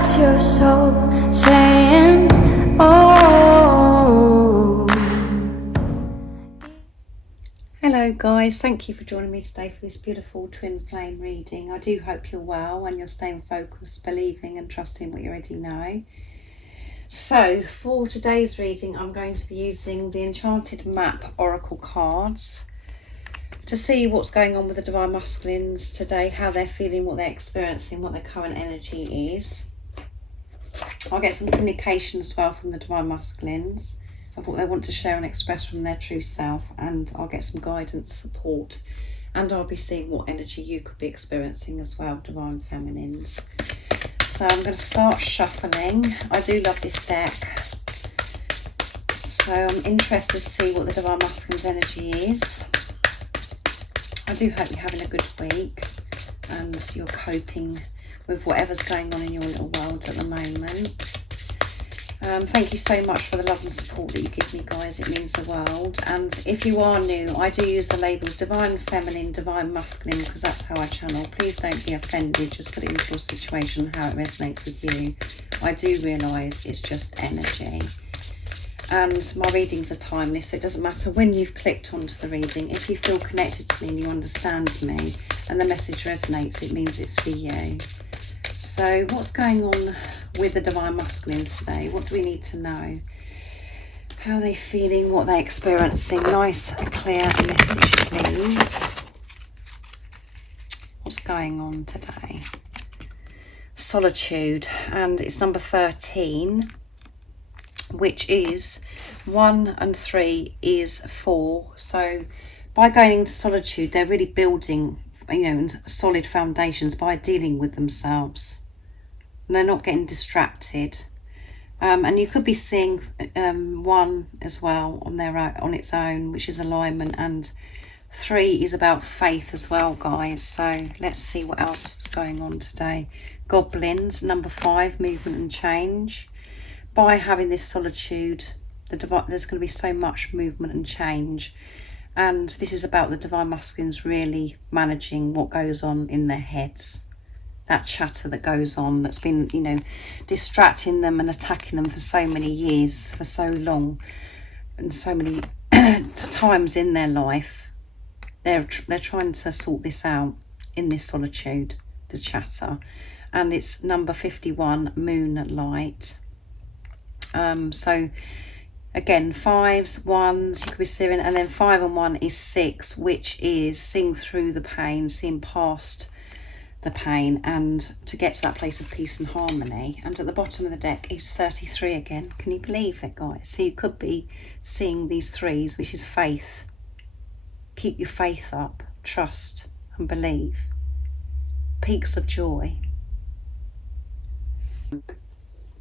That's your soul saying, oh. Hello guys, thank you for joining me today for this beautiful twin flame reading. I do hope you're well and you're staying focused, believing and trusting what you already know. So for today's reading, I'm going to be using the Enchanted Map Oracle cards to see what's going on with the Divine Masculines today, how they're feeling, what they're experiencing, what their current energy is. I'll get some communication as well from the Divine Masculines of what they want to share and express from their true self, and I'll get some guidance, support, and I'll be seeing what energy you could be experiencing as well, Divine Feminines. So I'm going to start shuffling. I do love this deck, so I'm interested to see what the Divine Masculine's energy is. I do hope you're having a good week and you're coping with whatever's going on in your little world at the moment. Thank you so much for the love and support that you give me, guys. It means the world. And if you are new, I do use the labels Divine Feminine, Divine Masculine, because that's how I channel. Please don't be offended. Just put it into your situation, how it resonates with you. I do realise it's just energy. And my readings are timeless, so it doesn't matter when you've clicked onto the reading. If you feel connected to me and you understand me and the message resonates, it means it's for you. So what's going on with the Divine Masculines today? What do we need to know? How are they feeling? What are they experiencing? Nice, clear message, please. What's going on today? Solitude, and it's number 13. Which is 1 and 3 is 4. So by going into solitude, they're really building, solid foundations by dealing with themselves. And they're not getting distracted. And you could be seeing 1 as well on its own, which is alignment, and 3 is about faith as well, guys. So let's see what else is going on today. Goblins, number 5, movement and change. By having this solitude, there's going to be so much movement and change, and this is about the Divine Masculines really managing what goes on in their heads, that chatter that goes on, that's been distracting them and attacking them for so many years, for so long, and so many times in their life. They're trying to sort this out in this solitude, the chatter. And it's number 51, Moonlight. So again, 5s, 1s, you could be seeing, and then 5 and 1 is 6, which is seeing through the pain, seeing past the pain, and to get to that place of peace and harmony. And at the bottom of the deck is 33 again. Can you believe it, guys? So you could be seeing these 3s, which is faith. Keep your faith up, trust and believe. Peaks of joy.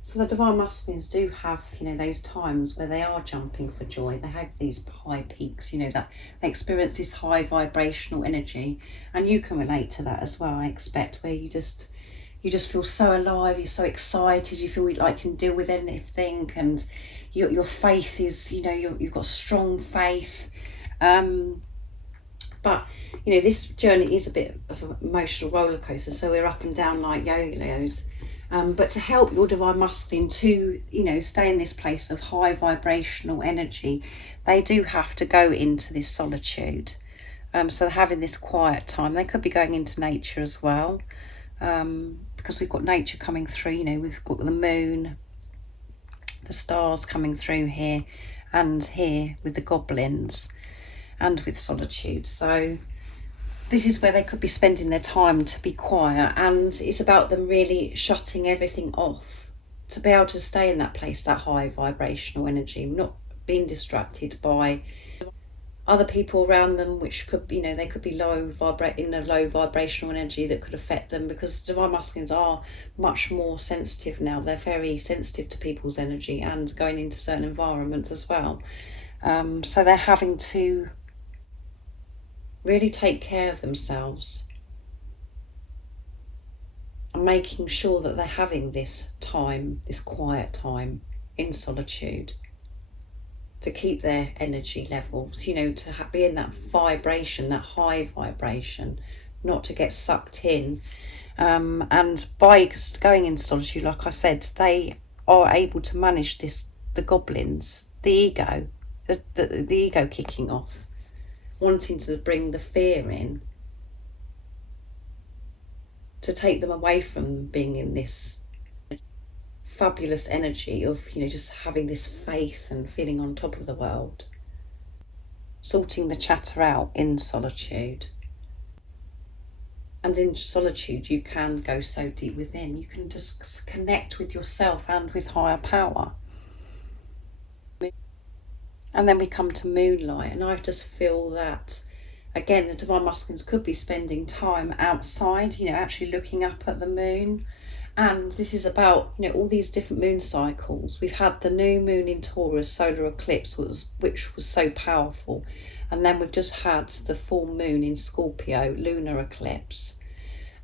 So the Divine Masculines do have, those times where they are jumping for joy. They have these high peaks, that they experience this high vibrational energy. And you can relate to that as well, I expect, where you just feel so alive, you're so excited, you feel like you can deal with anything, and your faith is, you've got strong faith. But, this journey is a bit of an emotional roller coaster, so we're up and down like yo-yos. But to help your Divine Masculine to, stay in this place of high vibrational energy, they do have to go into this solitude. So they're having this quiet time. They could be going into nature as well, because we've got nature coming through. We've got the moon, the stars coming through here, and here with the goblins, and with solitude. So this is where they could be spending their time to be quiet, and it's about them really shutting everything off to be able to stay in that place, that high vibrational energy, not being distracted by other people around them, which could, they could be in a low vibrational energy that could affect them, because Divine Masculines are much more sensitive now. They're very sensitive to people's energy and going into certain environments as well. So they're having to really take care of themselves and making sure that they're having this time, this quiet time in solitude, to keep their energy levels, to be in that vibration, that high vibration, not to get sucked in And by going into solitude, like I said, they are able to manage the goblins, the ego, the ego kicking off, wanting to bring the fear in, to take them away from being in this fabulous energy of, just having this faith and feeling on top of the world. Sorting the chatter out in solitude. And in solitude, you can go so deep within. You can just connect with yourself and with higher power. And then we come to Moonlight, and I just feel that, again, the Divine Masculines could be spending time outside, actually looking up at the moon. And this is about, all these different moon cycles. We've had the new moon in Taurus, solar eclipse, which was so powerful. And then we've just had the full moon in Scorpio, lunar eclipse.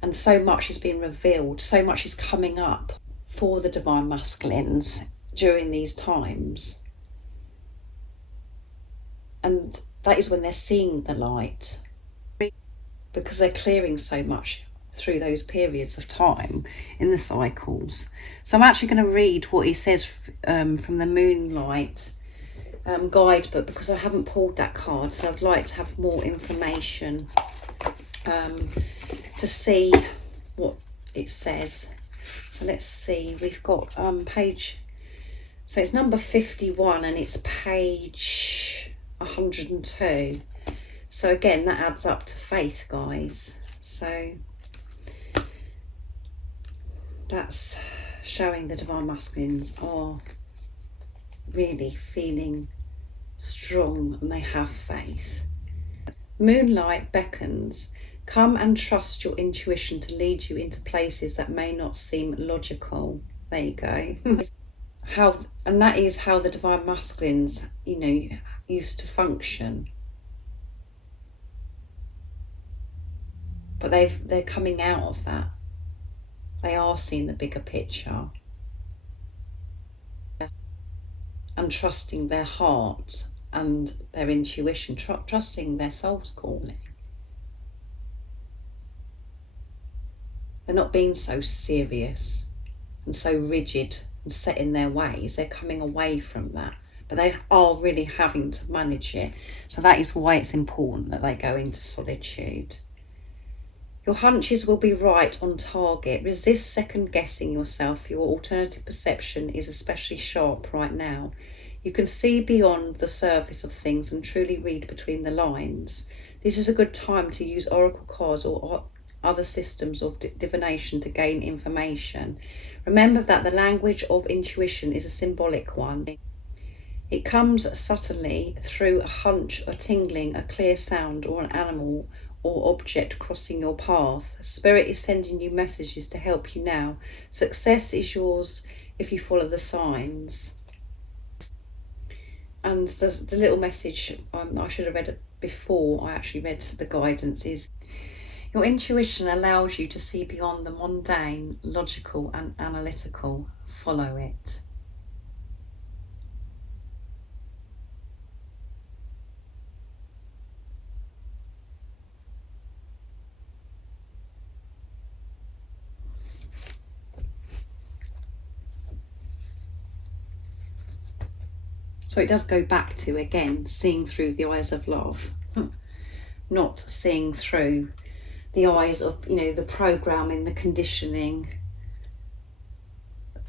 And so much is being revealed, so much is coming up for the Divine Masculines during these times. And that is when they're seeing the light, because they're clearing so much through those periods of time in the cycles. So I'm actually going to read what he says from the Moonlight guidebook, because I haven't pulled that card, so I'd like to have more information to see what it says. So let's see, we've got page, so it's number 51 and it's page 102. So again, that adds up to faith, guys. So that's showing the Divine Masculines are really feeling strong and they have faith. Moonlight beckons. Come and trust your intuition to lead you into places that may not seem logical. There you go. And that is how the Divine Masculines, used to function. But they're coming out of that. They are seeing the bigger picture and trusting their heart and their intuition, trusting their soul's calling. They're not being so serious and so rigid and set in their ways. They're coming away from that, but they are really having to manage it. So that is why it's important that they go into solitude. Your hunches will be right on target. Resist second guessing yourself. Your alternative perception is especially sharp right now. You can see beyond the surface of things and truly read between the lines. This is a good time to use oracle cards or other systems of divination to gain information. Remember that the language of intuition is a symbolic one. It comes subtly through a hunch, a tingling, a clear sound, or an animal or object crossing your path. Spirit is sending you messages to help you now. Success is yours if you follow the signs. And the little message I should have read it before I actually read the guidance is, your intuition allows you to see beyond the mundane, logical and analytical. Follow it. So it does go back to, again, seeing through the eyes of love, not seeing through the eyes of, the programming, the conditioning,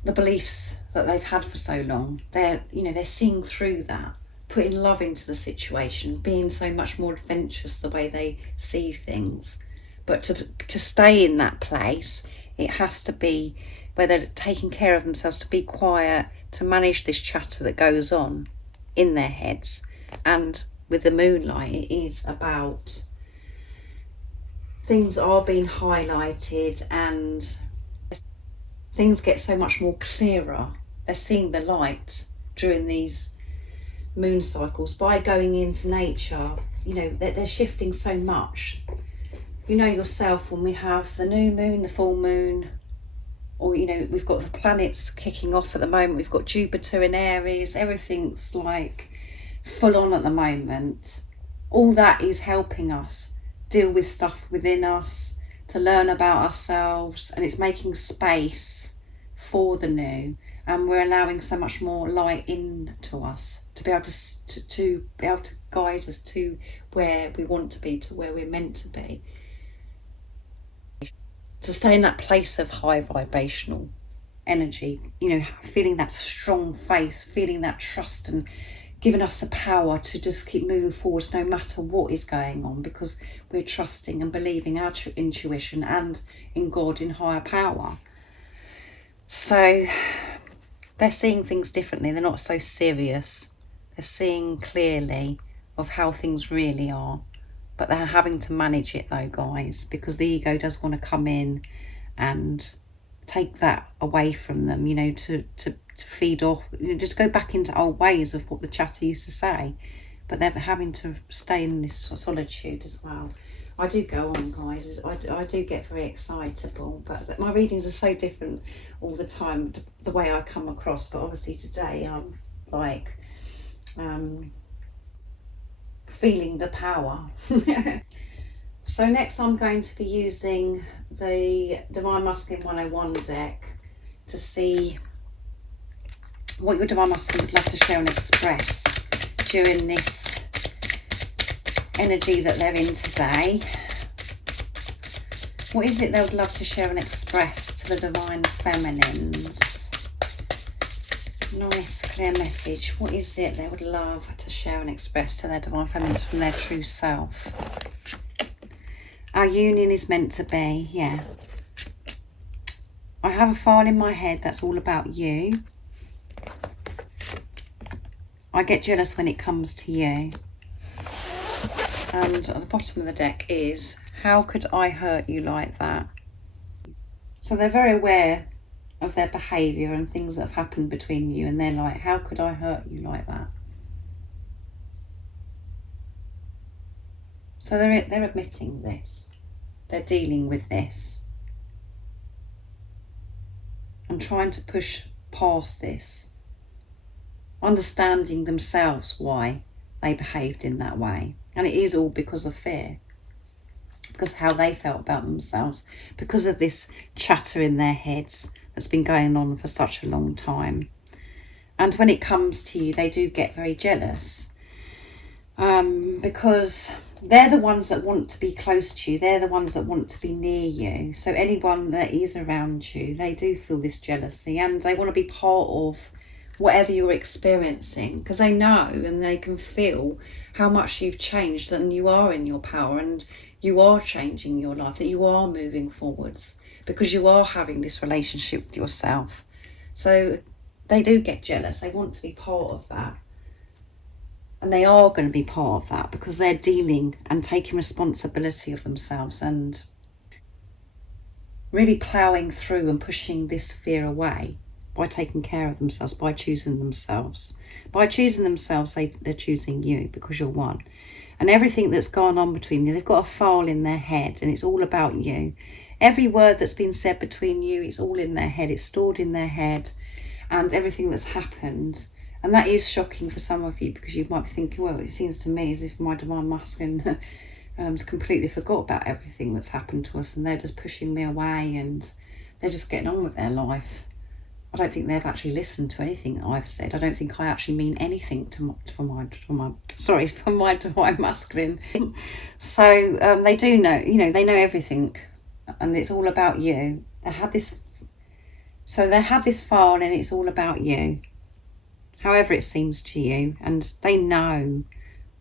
the beliefs that they've had for so long. They're seeing through that, putting love into the situation, being so much more adventurous the way they see things. But to stay in that place, it has to be where they're taking care of themselves, to be quiet, to manage this chatter that goes on in their heads. And with the Moonlight, it is about things are being highlighted and things get so much more clearer. They're seeing the light during these moon cycles by going into nature. They're shifting so much. Yourself, when we have the new moon, the full moon, or we've got the planets kicking off at the moment. We've got Jupiter in Aries. Everything's like full on at the moment. All that is helping us deal with stuff within us, to learn about ourselves, and it's making space for the new, and we're allowing so much more light into us to be able to be able to guide us to where we want to be, to where we're meant to be, to stay in that place of high vibrational energy, you know, feeling that strong faith, feeling that trust, and giving us the power to just keep moving forwards no matter what is going on, because we're trusting and believing our intuition and in God, in higher power. So they're seeing things differently. They're not so serious. They're seeing clearly of how things really are, but they're having to manage it though, guys, because the ego does want to come in and take that away from them, you know, to feed off, you know, just go back into old ways of what the chatter used to say. But they're having to stay in this solitude as well. I do go on, guys. I do get very excitable, but my readings are so different all the time, the way I come across. But obviously today I'm like feeling the power. So next I'm going to be using the Divine Masculine 101 deck to see what your Divine Masculine would love to share and express during this energy that they're in today. What is it they would love to share and express to the Divine Feminines? Nice clear message. What is it they would love to share and express to their Divine Feminines from their true self? Our union is meant to be, yeah. I have a file in my head that's all about you. I get jealous when it comes to you. And at the bottom of the deck is, how could I hurt you like that? So they're very aware of their behaviour and things that have happened between you, and they're like, how could I hurt you like that? So they're admitting this. They're dealing with this. And trying to push past this. Understanding themselves why they behaved in that way. And it is all because of fear. Because of how they felt about themselves. Because of this chatter in their heads that's been going on for such a long time. And when it comes to you, they do get very jealous. Because they're the ones that want to be close to you. They're the ones that want to be near you. So anyone that is around you, they do feel this jealousy. And they want to be part of whatever you're experiencing. Because they know and they can feel how much you've changed. And you are in your power. And you are changing your life. That you are moving forwards. Because you are having this relationship with yourself. So they do get jealous. They want to be part of that. And they are going to be part of that because they're dealing and taking responsibility of themselves and really ploughing through and pushing this fear away by taking care of themselves, by choosing themselves. By choosing themselves, they're choosing you because you're one. And everything that's gone on between you, they've got a file in their head and it's all about you. Every word that's been said between you, it's all in their head. It's stored in their head, and everything that's happened. And that is shocking for some of you because you might be thinking, well, it seems to me as if my Divine Masculine has completely forgot about everything that's happened to us and they're just pushing me away and they're just getting on with their life. I don't think they've actually listened to anything that I've said. I don't think I actually mean anything for my Divine Masculine. So they do know, you know, they know everything and it's all about you. They have this file and it's all about you. However it seems to you, and they know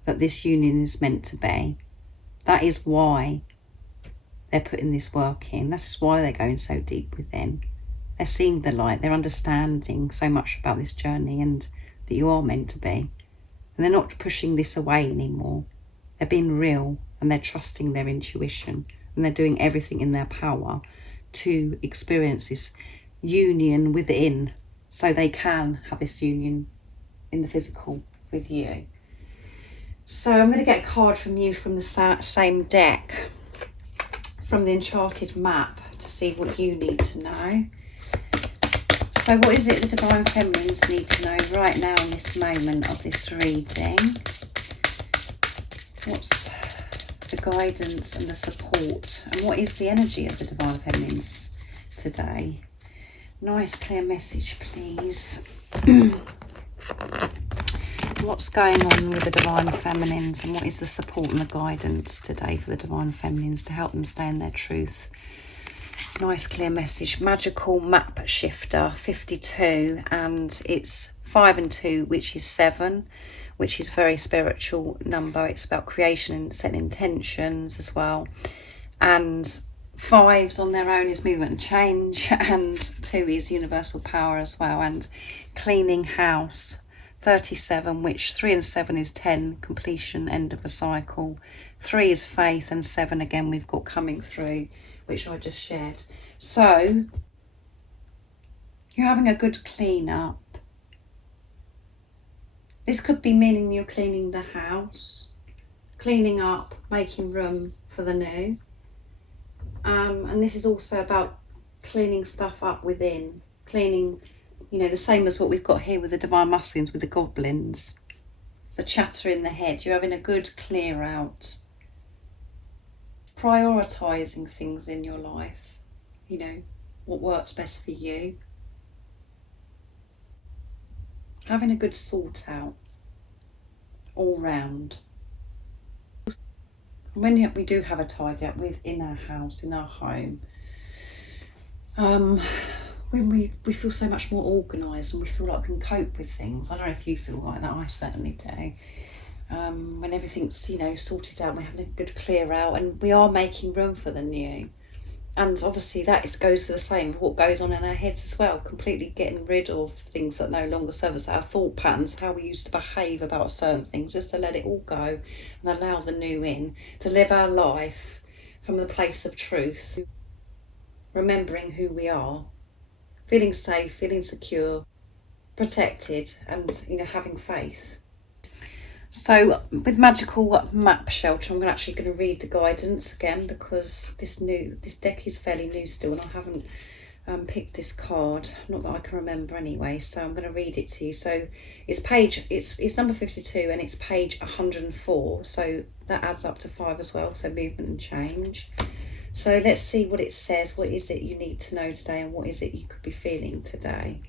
that this union is meant to be. That is why they're putting this work in. That's why they're going so deep within. They're seeing the light. They're understanding so much about this journey and that you are meant to be. And they're not pushing this away anymore. They're being real and they're trusting their intuition and they're doing everything in their power to experience this union within, so they can have this union in the physical with you. So I'm going to get a card from you from the same deck, from the Enchanted Map, to see what you need to know. So what is it the Divine Feminines need to know right now in this moment of this reading? What's the guidance and the support. And what is the energy of the Divine Feminines today? Nice clear message, please. What's going on with the Divine Feminines, and what is the support and the guidance today for the Divine Feminines to help them stay in their truth? Nice clear message. Magical map shifter 52, and it's 5 and 2, which is 7, which is very spiritual number. It's about creation and setting intentions as well. And 5s on their own is movement and change, and 2 is universal power as well, and cleaning house 37, which 3 and 7 is 10, completion, end of a cycle. 3 is faith, and 7 again we've got coming through, which I just shared. So you're having a good clean up. This could be meaning you're cleaning the house, cleaning up, making room for the new. And this is also about cleaning stuff up within, cleaning, you know, the same as what we've got here with the Divine Masculines, with the goblins, the chatter in the head. You're having a good clear out, prioritising things in your life, you know, what works best for you. Having a good sort out all round. When we do have a tidy up within our house, in our home, when we feel so much more organised and we feel like we can cope with things. I don't know if you feel like that, I certainly do. When everything's, you know, sorted out, we're having a good clear out, and we are making room for the new. And obviously that goes for the same with what goes on in our heads as well, completely getting rid of things that no longer serve us, our thought patterns, how we used to behave about certain things, just to let it all go and allow the new in, to live our life from the place of truth, remembering who we are, feeling safe, feeling secure, protected, and, you know, having faith. So with Magical Map Shelter, I'm actually going to read the guidance again, because this deck is fairly new still, and I haven't picked this card, not that I can remember anyway, so I'm going to read it to you. So it's number 52, and it's page 104, so that adds up to 5 as well, so movement and change. So let's see what it says. What is it you need to know today, and what is it you could be feeling today?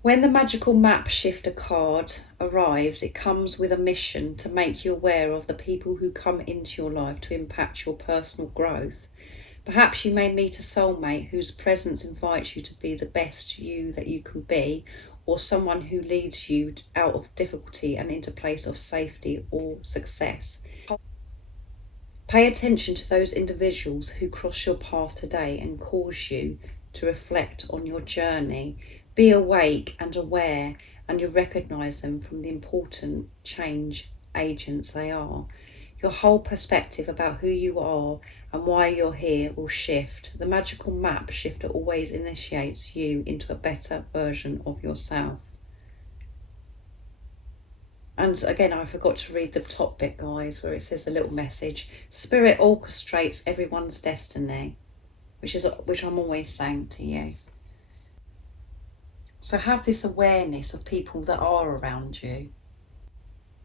When the Magical Map Shifter card arrives, it comes with a mission to make you aware of the people who come into your life to impact your personal growth. Perhaps you may meet a soulmate whose presence invites you to be the best you that you can be, or someone who leads you out of difficulty and into a place of safety or success. Pay attention to those individuals who cross your path today and cause you to reflect on your journey. Be awake and aware, and you recognise them from the important change agents they are. Your whole perspective about who you are and why you're here will shift. The Magical Map Shifter always initiates you into a better version of yourself. And again, I forgot to read the top bit, guys, where it says the little message. Spirit orchestrates everyone's destiny, which I'm always saying to you. So have this awareness of people that are around you,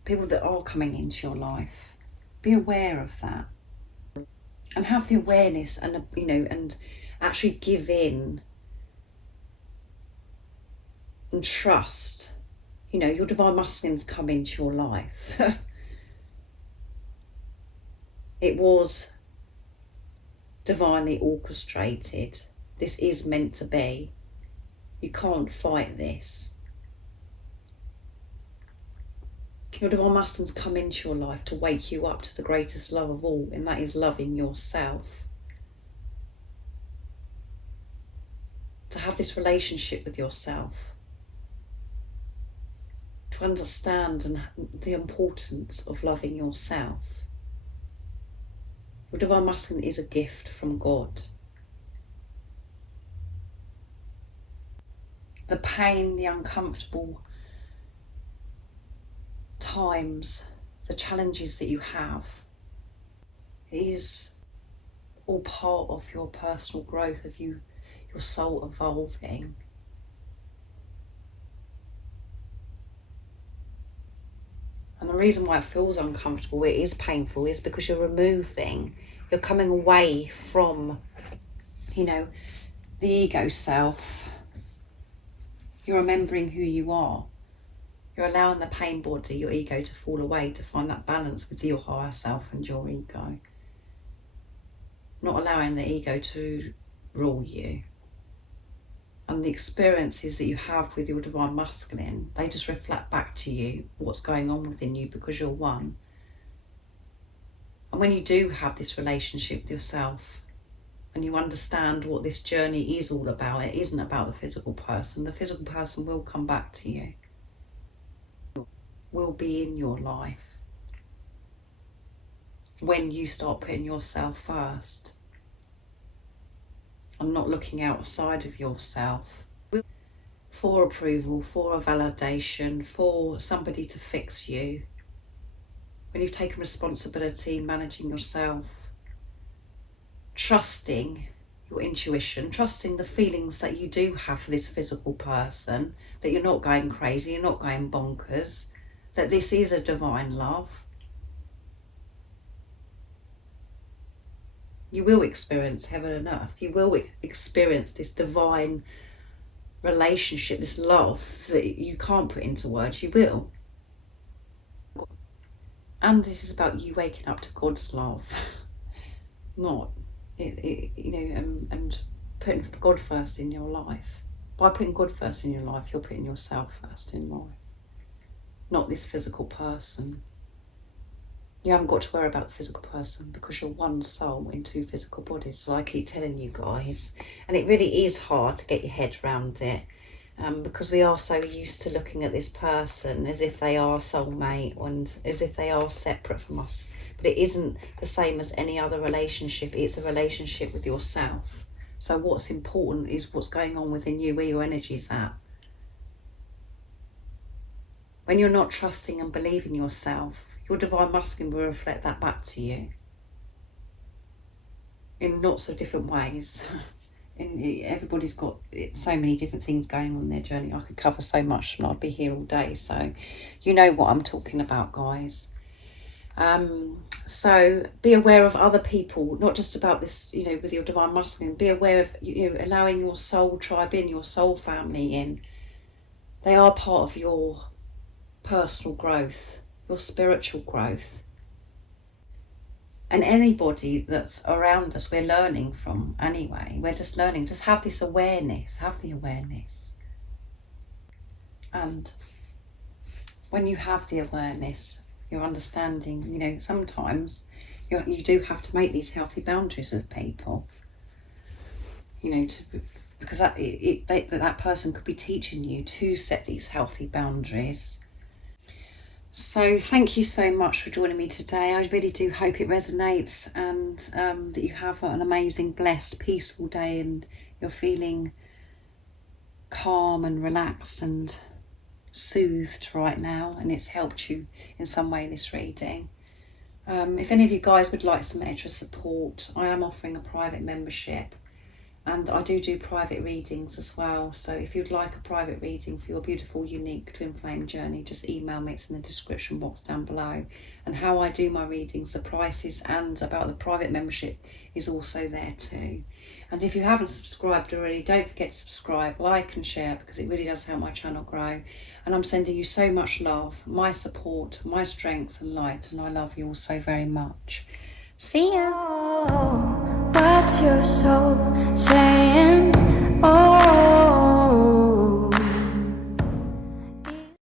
people that are coming into your life. Be aware of that, and have the awareness, and, you know, and actually give in and trust. You know, your Divine Masculines come into your life. It was divinely orchestrated. This is meant to be. You can't fight this. Your Divine Masculines come into your life to wake you up to the greatest love of all, and that is loving yourself. To have this relationship with yourself. To understand the importance of loving yourself. Your Divine Masculine is a gift from God. The pain, the uncomfortable times, the challenges that you have, is all part of your personal growth, of your soul evolving. And the reason why it feels uncomfortable, it is painful, is because you're coming away from, you know, the ego self. You're remembering who you are. You're allowing the pain body, your ego, to fall away, to find that balance with your higher self and your ego. Not allowing the ego to rule you. And the experiences that you have with your divine masculine, they just reflect back to you what's going on within you, because you're one. And when you do have this relationship with yourself and you understand what this journey is all about, it isn't about the physical person. The physical person will come back to you, will be in your life when you start putting yourself first and not looking outside of yourself for approval, for a validation, for somebody to fix you. When you've taken responsibility, managing yourself, trusting your intuition, trusting the feelings that you do have for this physical person, that you're not going crazy, you're not going bonkers, that this is a divine love. You will experience heaven and earth. You will experience this divine relationship, this love that you can't put into words. You will. And this is about you waking up to God's love, not, and putting God first in your life. By putting God first in your life, you're putting yourself first in life, not this physical person. You haven't got to worry about the physical person, because you're one soul in two physical bodies. So I keep telling you guys, and it really is hard to get your head around it, because we are so used to looking at this person as if they are soulmate and as if they are separate from us. But it isn't the same as any other relationship. It's a relationship with yourself. So what's important is what's going on within you, where your energy's at. When you're not trusting and believing yourself, your divine masculine will reflect that back to you in lots of different ways. Everybody's got so many different things going on in their journey. I could cover so much and I'd be here all day. So you know what I'm talking about, guys. So be aware of other people, not just about this, with your divine masculine. Be aware of, allowing your soul tribe in, your soul family in. They are part of your personal growth, your spiritual growth. And anybody that's around us, we're learning from anyway. We're just learning. Just have this awareness. Have the awareness. And when you have the awareness, you're understanding, sometimes you do have to make these healthy boundaries with people. Because that person could be teaching you to set these healthy boundaries. So thank you so much for joining me today. I really do hope it resonates, and that you have an amazing, blessed, peaceful day, and you're feeling calm and relaxed and soothed right now, and it's helped you in some way, this reading. If any of you guys would like some extra support, I am offering a private membership. And I do private readings as well. So if you'd like a private reading for your beautiful, unique twin flame journey, just email me. It's in the description box down below. And how I do my readings, the prices, and about the private membership is also there too. And if you haven't subscribed already, don't forget to subscribe, like and share, because it really does help my channel grow. And I'm sending you so much love, my support, my strength and light. And I love you all so very much. See ya. What's your soul saying?